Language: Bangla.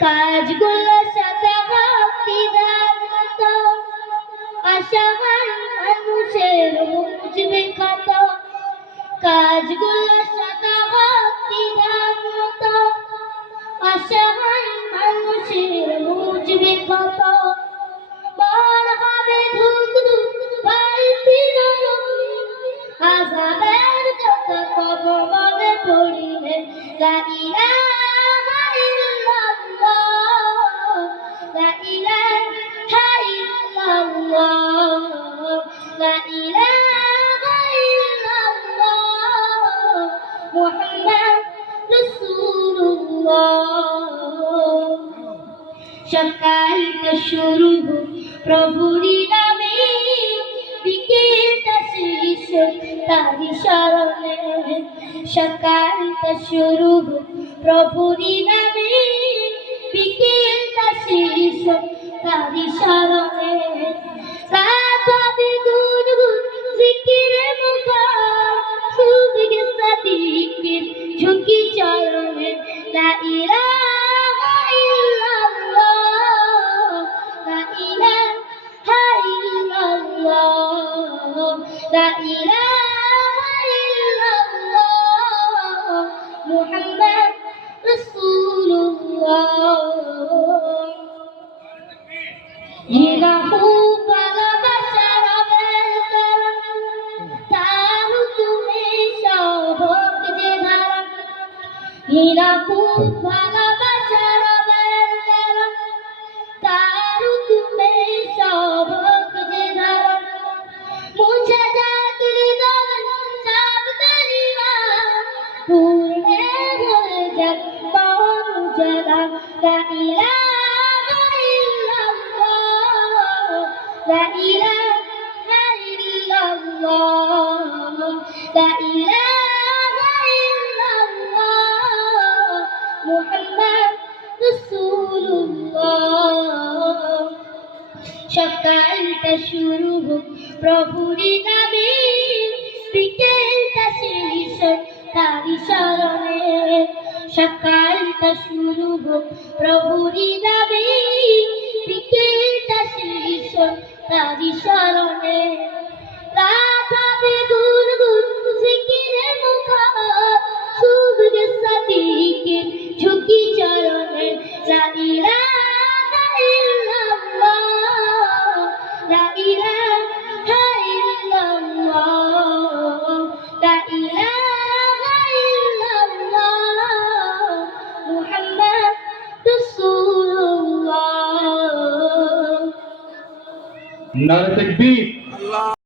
কাজগুলো সাদা ভক্তিদার মতো অসহায় মানুষের মুজবে কত কাজগুলো সাদা ভক্তিদার মতো অসহায় মানুষের মুজবে কত বড় হবে ধুক ধুক বাড়ির আযাবের কথা কবর মনে পড়িলে লা ইলাহা ইল্লাল্লাহ লা ইলাহা ইল্লাল্লাহ লা ইলাহা ইল্লাল্লাহ মুহাম্মদ রাসূলুল্লাহ সকালটা শুরু প্রভুরি নামে বিকেলটা শেষ তারি শরণে সকালটা শুরু প্রভুরি নামে বিকেলটা শেষ তারি শরণে রাত হবে গুনগুন জিকিরে মুখর সুবহে সাদিকের ঝুঁকি চরণে লা ইলাহা ইল্লাল্লাহ লা ইলাহা ইল্লাল্লাহ লা ইলাহা ইল্লাল্লাহ মুহাম্মদ রাসূলুল্লাহ ইলাহু ভালোবাসার অবতার তার তুমি সবক যে ধারা ইলাহু ভালোবাসার অবতার তার তুমি সবক যে ধারা মুছে যাক হৃদয় সব দরিয়া পূর্ণে হয়ে যাক মন উজালা লা ইলাহা ইল্লাল্লাহ লা ইলাহা ইল্লাল্লাহ লা ইলাহা ইল্লাল্লাহ মুহাম্মদ রাসূলুল্লাহ সকালটা শুরু হোক প্রভুরি নামে বিকেলটা শেষ তারি শরণে সকালটা শুরু হোক প্রভুরি নামে বিকেলটা শেষ তারি শরণে রাত হবে গুনগুন জিকিরে মুখর সুবহে সাদিকের ঝুঁকি চরণে লা ইলাহা ইল্লাল্লাহ লা ইলাহা ইল্লাল্লাহ লা ইলাহা ইল্লাল্লাহ মুহাম্মদ রাসূলুল্লাহ নারে তাকবীর।